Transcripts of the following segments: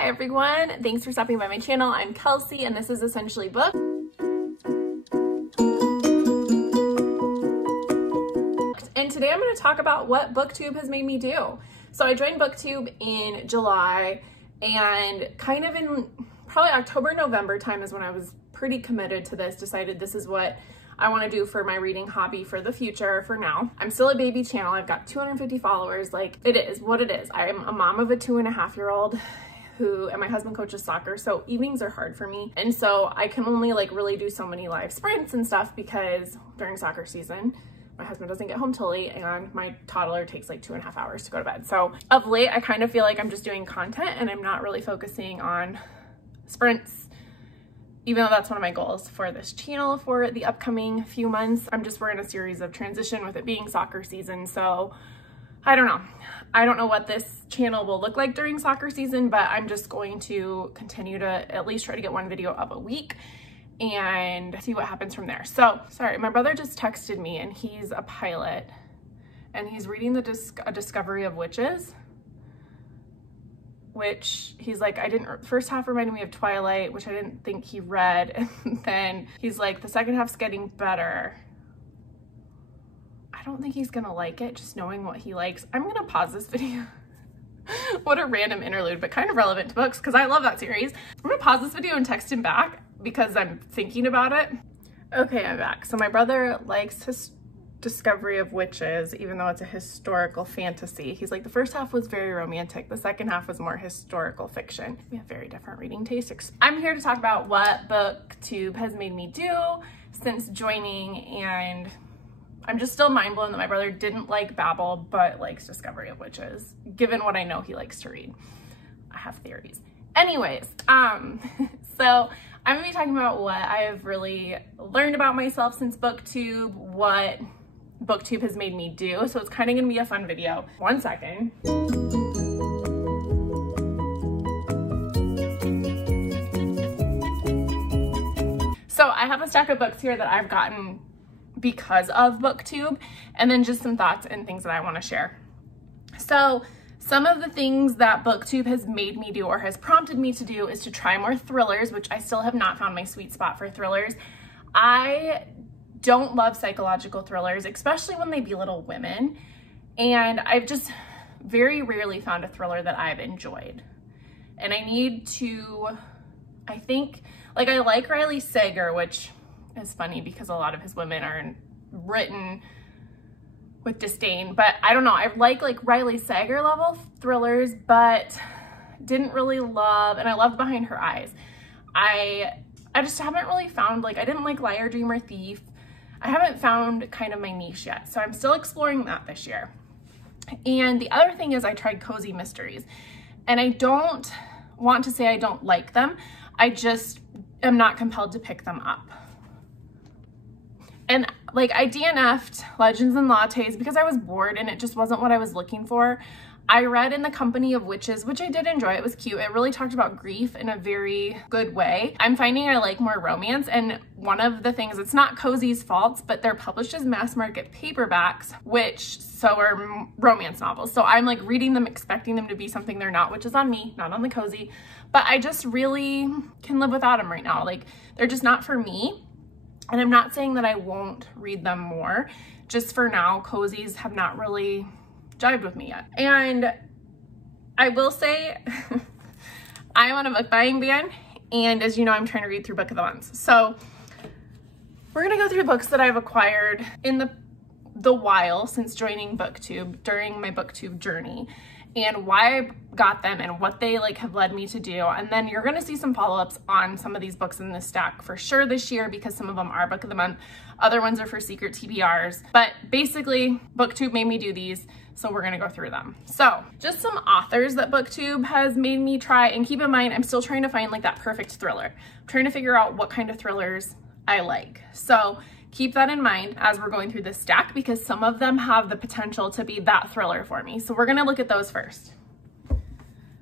Hi everyone, thanks for stopping by my channel. I'm Kelsey and this is Essentially Booked. And today I'm going to talk about what Booktube has made me do. So I joined Booktube in July, and kind of in probably October, November time is when I was pretty committed to this, decided this is what I want to do for my reading hobby for the future. For now, I'm still a baby channel. I've got 250 followers. Like, it is what it is. I'm a mom of a 2.5-year-old and my husband coaches soccer, so evenings are hard for me, and so I can only like really do so many live sprints and stuff because during soccer season my husband doesn't get home till late and my toddler takes like 2.5 hours to go to bed. So of late I kind of feel like I'm just doing content and I'm not really focusing on sprints, even though that's one of my goals for this channel for the upcoming few months. We're in a series of transition with it being soccer season, so I don't know. I don't know what this channel will look like during soccer season, but I'm just going to continue to at least try to get one video up a week and see what happens from there. So, sorry, my brother just texted me and he's a pilot and he's reading A Discovery of Witches, which he's like, first half reminded me of Twilight, which I didn't think he read. And then he's like, the second half's getting better. I don't think he's gonna like it, just knowing what he likes. I'm gonna pause this video. What a random interlude, but kind of relevant to books because I love that series. I'm gonna pause this video and text him back because I'm thinking about it. Okay, I'm back. So my brother likes his Discovery of Witches, even though it's a historical fantasy. He's like, the first half was very romantic. The second half was more historical fiction. We have very different reading tastes. I'm here to talk about what Booktube has made me do since joining, and I'm just still mind blown that my brother didn't like Babel, but likes Discovery of Witches, given what I know he likes to read. I have theories. Anyways, so I'm gonna be talking about what I have really learned about myself since Booktube, what Booktube has made me do. So it's kind of gonna be a fun video. One second. So I have a stack of books here that I've gotten because of Booktube, and then just some thoughts and things that I want to share. So some of the things that Booktube has made me do or has prompted me to do is to try more thrillers, which I still have not found my sweet spot for thrillers. I don't love psychological thrillers, especially when they belittle women, and I've just very rarely found a thriller that I've enjoyed. And I need to, I think, like, I like Riley Sager, which is funny because a lot of his women are written with disdain, but I don't know, I like Riley Sager level thrillers, but didn't really love, and I loved Behind Her Eyes. I just haven't really found, like, I didn't like Liar, Dreamer, Thief. I haven't found kind of my niche yet, so I'm still exploring that this year. And the other thing is I tried cozy mysteries, and I don't want to say I don't like them, I just am not compelled to pick them up. And like, I DNF'd Legends and Lattes because I was bored and it just wasn't what I was looking for. I read In the Company of Witches, which I did enjoy. It was cute. It really talked about grief in a very good way. I'm finding I like more romance, and one of the things, it's not Cozy's fault, but they're published as mass market paperbacks, which so are romance novels. So I'm like reading them, expecting them to be something they're not, which is on me, not on the Cozy. But I just really can live without them right now. Like, they're just not for me. And I'm not saying that I won't read them more. Just for now, cozies have not really jived with me yet. And I will say, I'm on a book buying ban. And as you know, I'm trying to read through Book of the Month. So we're gonna go through books that I've acquired in the while since joining Booktube, during my Booktube journey, and why I got them and what they like have led me to do. And then you're gonna see some follow-ups on some of these books in this stack for sure this year, because some of them are Book of the Month, other ones are for secret TBRs. But basically, Booktube made me do these, so we're gonna go through them. So just some authors that Booktube has made me try, and keep in mind, I'm still trying to find like that perfect thriller. I'm trying to figure out what kind of thrillers I like. So keep that in mind as we're going through this stack, because some of them have the potential to be that thriller for me. So we're gonna look at those first.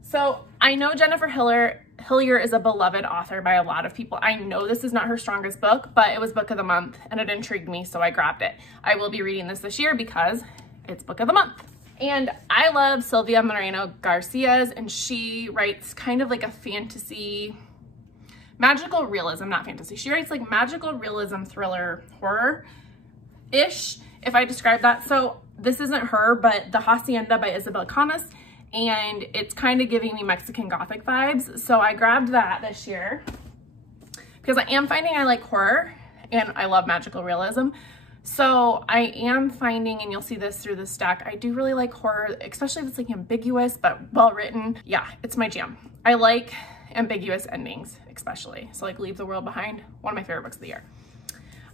So I know Jennifer Hillier is a beloved author by a lot of people. I know this is not her strongest book, but it was Book of the Month and it intrigued me, so I grabbed it. I will be reading this year because it's Book of the Month. And I love Sylvia Moreno Garcia's, and she writes kind of like a fantasy, magical realism, not fantasy. She writes like magical realism, thriller, horror-ish, if I describe that. So this isn't her, but The Hacienda by Isabel Camas, and it's kind of giving me Mexican Gothic vibes. So I grabbed that this year because I am finding I like horror and I love magical realism. So I am finding, and you'll see this through the stack, I do really like horror, especially if it's like ambiguous but well written. Yeah, it's my jam. I like ambiguous endings, especially. So like Leave the World Behind, one of my favorite books of the year.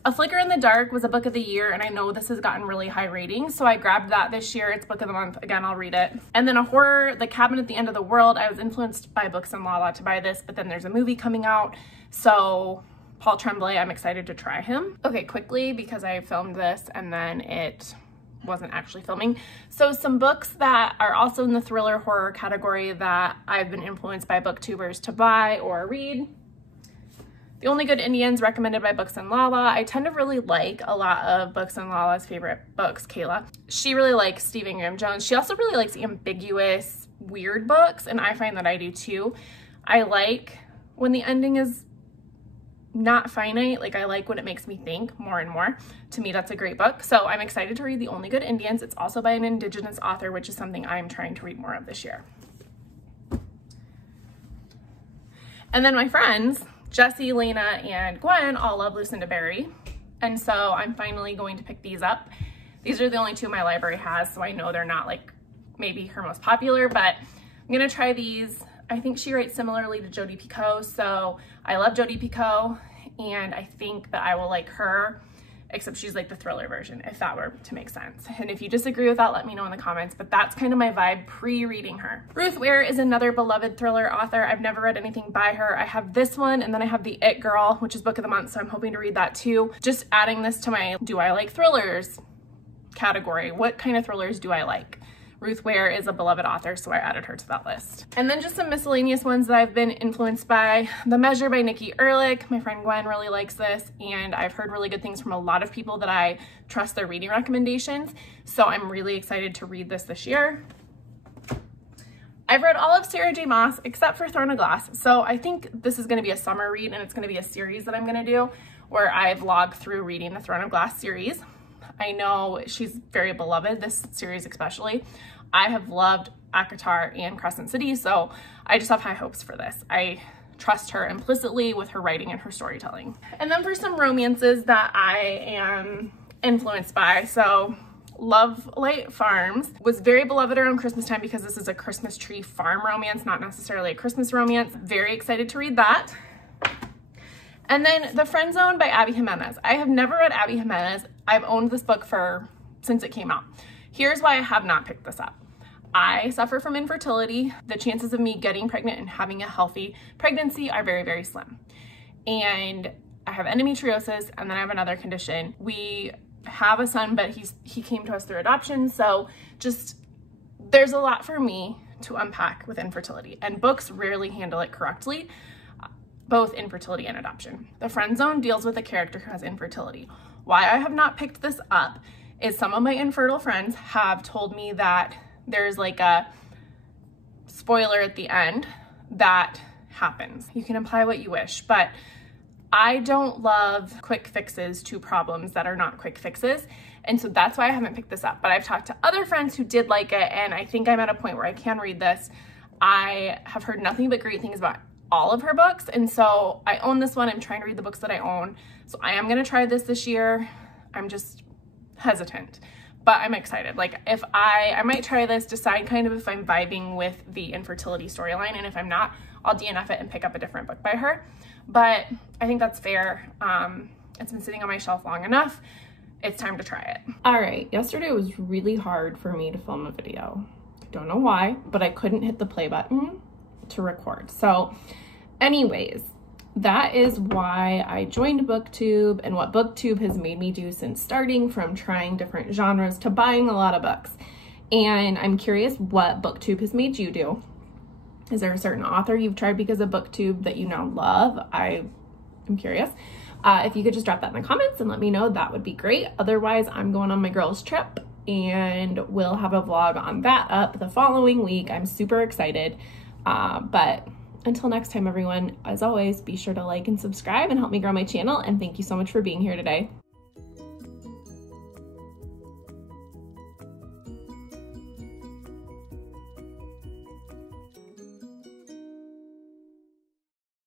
A Flicker in the Dark was a book of the year, and I know this has gotten really high ratings, so I grabbed that this year. It's book of the month. Again, I'll read it. And then a horror, The Cabin at the End of the World. I was influenced by Books and Lala to buy this, but then there's a movie coming out. So Paul Tremblay, I'm excited to try him. Okay, quickly, because I filmed this and then it wasn't actually filming. So some books that are also in the thriller horror category that I've been influenced by booktubers to buy or read. The Only Good Indians, recommended by Books and Lala. I tend to really like a lot of Books and Lala's favorite books, Kayla. She really likes Stephen Graham Jones. She also really likes ambiguous, weird books, and I find that I do too. I like when the ending is not finite. Like, I like when it makes me think more and more. To me, that's a great book. So I'm excited to read The Only Good Indians. It's also by an Indigenous author, which is something I'm trying to read more of this year. And then my friends, Jessie, Lena, and Gwen all love Lucinda Berry. And so I'm finally going to pick these up. These are the only two my library has, so I know they're not like maybe her most popular, but I'm gonna try these. I think she writes similarly to Jodi Picoult, so I love Jodi Picoult, and I think that I will like her, except she's like the thriller version, if that were to make sense. And if you disagree with that, let me know in the comments, but that's kind of my vibe pre-reading her. Ruth Ware is another beloved thriller author. I've never read anything by her. I have this one, and then I have The It Girl, which is book of the month, so I'm hoping to read that too. Just adding this to my do I like thrillers category. What kind of thrillers do I like? Ruth Ware is a beloved author, so I added her to that list. And then just some miscellaneous ones that I've been influenced by. The Measure by Nikki Ehrlich. My friend Gwen really likes this, and I've heard really good things from a lot of people that I trust their reading recommendations, so I'm really excited to read this year. I've read all of Sarah J. Maas except for Throne of Glass, so I think this is going to be a summer read, and it's going to be a series that I'm going to do where I vlog through reading the Throne of Glass series. I know she's very beloved, this series especially. I have loved ACOTAR and Crescent City, so I just have high hopes for this. I trust her implicitly with her writing and her storytelling. And then for some romances that I am influenced by, so Love Light Farms was very beloved around Christmas time because this is a Christmas tree farm romance, not necessarily a Christmas romance. Very excited to read that. And then The Friend Zone by Abby Jimenez. I have never read Abby Jimenez. I've owned this book since it came out. Here's why I have not picked this up. I suffer from infertility. The chances of me getting pregnant and having a healthy pregnancy are very, very slim. And I have endometriosis, and then I have another condition. We have a son, but he came to us through adoption. So just, there's a lot for me to unpack with infertility, and books rarely handle it correctly. Both infertility and adoption. The Friend Zone deals with a character who has infertility. Why I have not picked this up is some of my infertile friends have told me that there's like a spoiler at the end that happens. You can imply what you wish, but I don't love quick fixes to problems that are not quick fixes. And so that's why I haven't picked this up. But I've talked to other friends who did like it, and I think I'm at a point where I can read this. I have heard nothing but great things about all of her books, and so I own this one. I'm trying to read the books that I own, so I am going to try this year. I'm just hesitant, but I'm excited. Like, if I might try this, decide kind of if I'm vibing with the infertility storyline, and if I'm not, I'll DNF it and pick up a different book by her. But I think that's fair. It's been sitting on my shelf long enough. It's time to try it. All right, yesterday was really hard for me to film a video. I don't know why, but I couldn't hit the play button to record. So anyways, that is why I joined Booktube and what Booktube has made me do since starting, from trying different genres to buying a lot of books. And I'm curious what Booktube has made you do. Is there a certain author you've tried because of Booktube that you now love? I am curious. If you could just drop that in the comments and let me know, that would be great. Otherwise, I'm going on my girls trip and we'll have a vlog on that up the following week. I'm super excited. But until next time, everyone, as always, be sure to like and subscribe and help me grow my channel. And thank you so much for being here today.